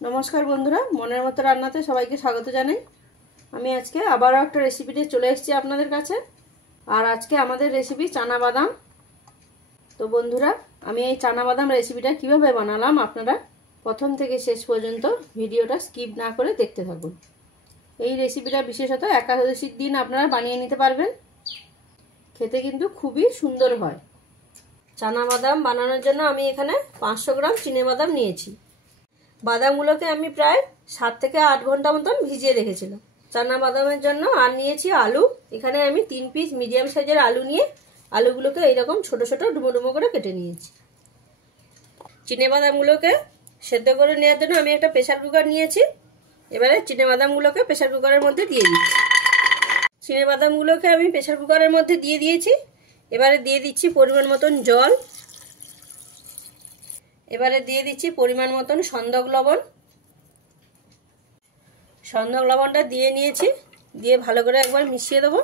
নমস্কার বন্ধুরা, মনের মতো রান্নাতে সবাইকে স্বাগত জানাই। আমি আজকে আবারও একটা রেসিপি নিয়ে চলে এসেছি আপনাদের কাছে। আর আজকে আমাদের রেসিপি চানা বাদাম। তো বন্ধুরা, আমি এই চানা বাদাম রেসিপিটা কিভাবে বানালাম আপনারা প্রথম থেকে শেষ পর্যন্ত ভিডিওটা স্কিপ না করে দেখতে থাকুন। এই রেসিপিটা বিশেষত একাদশীর দিন আপনারা বানিয়ে নিতে পারবেন। খেতে কিন্তু খুবই সুন্দর হয়। চানা বাদাম বানানোর জন্য আমি এখানে 500 গ্রাম চিনেবাদাম নিয়েছি। বাদামগুলোকে আমি প্রায় 7 থেকে 8 ঘন্টা মতন ভিজিয়ে রেখেছিলাম চানা বাদামের জন্য। আর নিয়েছি আলু। এখানে আমি 3 পিস মিডিয়াম সাইজের আলু নিয়ে আলুগুলোকে এইরকম ছোট ছোট ডুমো ডুমো করে কেটে নিয়েছি। চিনেবাদামগুলোকে সেদ্ধ করে নেওয়ার জন্য আমি একটা প্রেসার কুকার নিয়েছি। এবারে চিনেবাদামগুলোকে প্রেসার কুকারের মধ্যে দিয়ে দিচ্ছি। চিনেবাদামগুলোকে আমি প্রেসার কুকারের মধ্যে দিয়ে দিয়েছি। এবারে দিয়ে দিচ্ছি পরিমাণ মতন জল। এবারে দিয়ে দিচ্ছি পরিমাণ মতন সন্দক লবণ। সন্দক লবণটা দিয়ে নিয়েছি, দিয়ে ভালো করে একবার মিশিয়ে দেবো।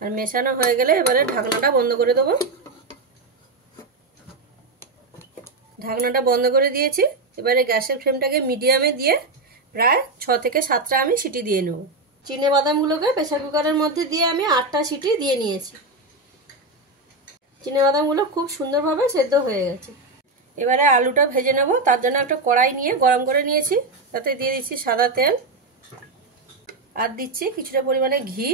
আর মেশানো হয়ে গেলে এবারে ঢাকনাটা বন্ধ করে দেবো। ঢাকনাটা বন্ধ করে দিয়েছি। এবারে গ্যাসের ফ্লেমটাকে মিডিয়ামে দিয়ে প্রায় 6 থেকে 7টা আমি সিটি দিয়ে নেব। চিনে বাদামগুলোকে প্রেসার কুকারের মধ্যে দিয়ে আমি 8টা সিটি দিয়ে নিয়েছি। চিনে বাদামগুলো খুব সুন্দরভাবে সেদ্ধ হয়ে গেছে। এবারে আলুটা ভেজে নেব। তার জন্য একটা কড়াই নিয়ে গরম করে নিয়েছি। তাতে দিয়ে দিচ্ছি সাদা তেল, আর দিচ্ছি কিছুটা পরিমাণে ঘি।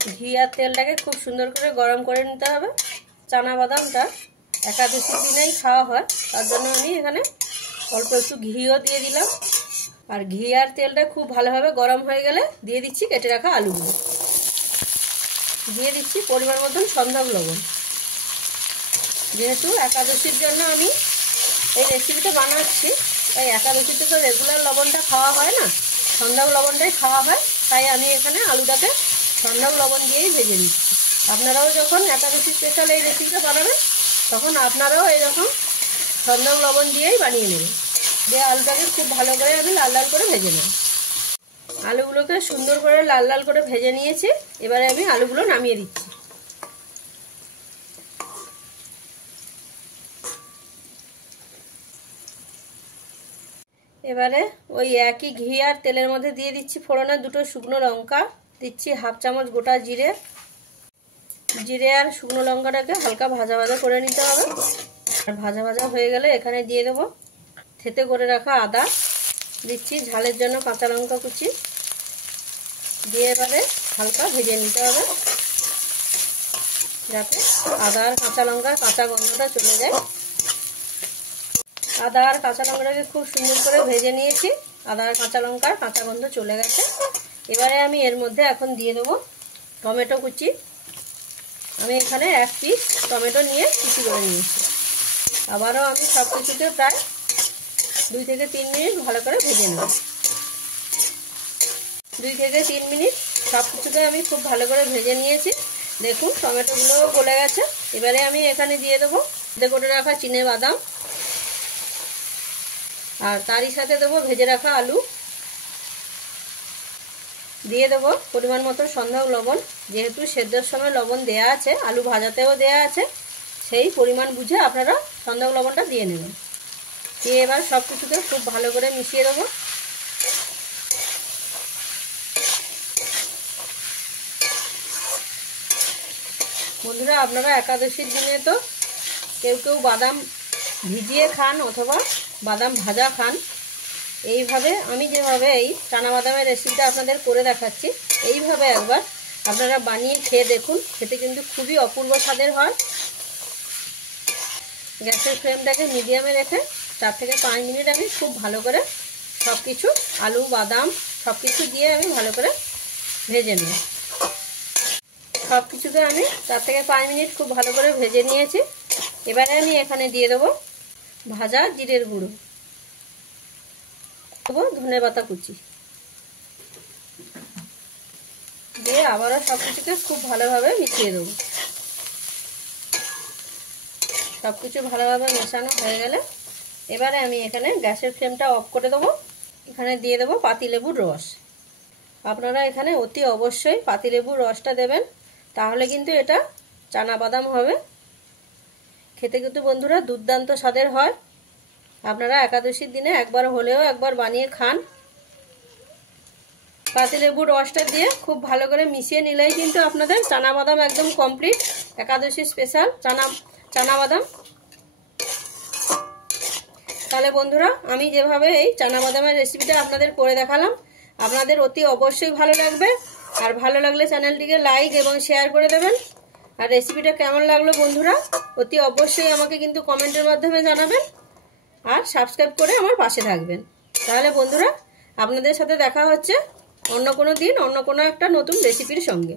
ঘি আর তেলটাকে খুব সুন্দর করে গরম করে নিতে হবে। চানা বাদামটা একাদশীর দিনেই খাওয়া হয়, তার জন্য আমি এখানে অল্প একটু ঘিও দিয়ে দিলাম। আর ঘি আর তেলটা খুব ভালোভাবে গরম হয়ে গেলে দিয়ে দিচ্ছি কেটে রাখা আলুগুলো। দিয়ে দিচ্ছি পরিমাণ মতন সন্দক লবণ। যেহেতু একাদশীর জন্য আমি এই রেসিপিটা বানাচ্ছি, তাই একাদশীতে তো রেগুলার লবণটা খাওয়া হয় না, সন্দক লবণটাই খাওয়া হয়, তাই আমি এখানে আলুটাকে সন্দক লবণ দিয়েই ভেজে নিচ্ছি। আপনারাও যখন একাদশী স্পেশাল এই রেসিপিটা বানাবেন তখন আপনারাও এইরকম সন্দক লবণ দিয়েই বানিয়ে নেবেন। দিয়ে আলুটাকে খুব ভালো করে আমি লাল লাল করে ভেজে নেব। আলুগুলোকে সুন্দর করে লাল লাল করে ভেজে নিয়েছি। এবারে আমি আলুগুলো নামিয়ে দিচ্ছি। এবারে ওই একই ঘি আর তেলের মধ্যে দিয়ে দিচ্ছি ফোড়নে 2টো শুকনো লঙ্কা, দিচ্ছি হাফ চামচ গোটা জিরে। জিরে আর শুকনো লঙ্কাটাকে হালকা ভাজা ভাজা করে নিতে হবে। আর ভাজা ভাজা হয়ে গেলে এখানে দিয়ে দেবো থেতে করে রাখা আদা, দিচ্ছি ঝালের জন্য কাঁচা লঙ্কা কুচি, দিয়ে এবারে হালকা ভেজে নিতে হবে যাতে আদা আর কাঁচা লঙ্কার কাঁচা গন্ধটা চলে যায়। আদা আর কাঁচা লঙ্কাটাকে খুব সুন্দর করে ভেজে নিয়েছি। আদা আর কাঁচা লঙ্কার কাঁচা গন্ধ চলে গেছে। এবারে আমি এর মধ্যে এখন দিয়ে দেবো টমেটো কুচি। আমি এখানে 1 পিস টমেটো নিয়ে কুচি করে নিয়েছি। আবারও আমি সব কিছুকে প্রায় 2 থেকে 3 মিনিট ভালো করে ভেজে নেব। 2 থেকে 3 মিনিট সব কিছুকে আমি খুব ভালো করে ভেজে নিয়েছি। দেখুন টমেটোগুলোও গলে গেছে। এবারে আমি এখানে দিয়ে দেবো সেদ্ধ করে রাখা চিনে বাদাম, আর তারই সাথে দেবো ভেজে রাখা আলু, দিয়ে দেবো পরিমাণ মতো সন্দক লবণ। যেহেতু সেদ্ধর সময় লবণ দেয়া আছে, আলু ভাজাতেও দেয়া আছে, সেই পরিমাণ বুঝে আপনারা সন্দক লবণটা দিয়ে নেবেন। দিয়ে এবার সব কিছুকে খুব ভালো করে মিশিয়ে দেবো। বন্ধুরা, আপনারা একাদশীর দিনে তো কেউ কেউ বাদাম ভিজিয়ে খান অথবা বাদাম ভাজা খান। এইভাবে আমি যেভাবে এই চানা বাদামের রেসিপিটা আপনাদের করে দেখাচ্ছি, এইভাবে একবার আপনারা বানিয়ে খেয়ে দেখুন। খেতে কিন্তু খুবই অপূর্ব স্বাদের হয়। গ্যাসের ফ্লেমটাকে মিডিয়ামে রেখে 4 থেকে 5 মিনিট আমি খুব ভালো করে সব কিছু আলু বাদাম সব কিছু দিয়ে আমি ভালো করে ভেজে নেব। সব কিছুকে আমি 4 থেকে 5 মিনিট খুব ভালো করে ভেজে নিয়েছি। এবারে আমি এখানে দিয়ে দেবো ভাজা জিরের গুঁড়ো, দেবো ধনে পাতা কুচি, দিয়ে আবারও সব কিছুকে খুব ভালোভাবে মিশিয়ে দেবো। সব কিছু ভালোভাবে মেশানো হয়ে গেলে এবারে আমি এখানে গ্যাসের ফ্লেমটা অফ করে দেবো। এখানে দিয়ে দেবো পাতিলেবুর রস। আপনারা এখানে অতি অবশ্যই পাতিলেবুর রসটা দেবেন, তাহলে কিন্তু এটা চানা বাদাম হবে। খেতে কিন্তু বন্ধুরা দুর্দান্ত স্বাদের হয়। আপনারা একাদশীর দিনে একবার হলেও একবার বানিয়ে খান। পাতিলেবুর রসটা দিয়ে খুব ভালো করে মিশিয়ে নিলেই কিন্তু আপনাদের চানা বাদাম একদম কমপ্লিট। একাদশী স্পেশাল চানা বাদাম। তাহলে বন্ধুরা আমি যেভাবে এই চানা বাদামের রেসিপিটা আপনাদের করে দেখালাম, আপনাদের অতি অবশ্যই ভালো লাগবে। আর ভালো লাগলে চ্যানেলটিকে লাইক এবং শেয়ার করে দেবেন। আর রেসিপিটা কেমন লাগলো বন্ধুরা অতি অবশ্যই আমাকে কিন্তু কমেন্টের মাধ্যমে জানাবেন। আর সাবস্ক্রাইব করে আমার পাশে থাকবেন। তাহলে বন্ধুরা আপনাদের সাথে দেখা হচ্ছে অন্য কোনো দিন অন্য কোনো একটা নতুন রেসিপির সঙ্গে।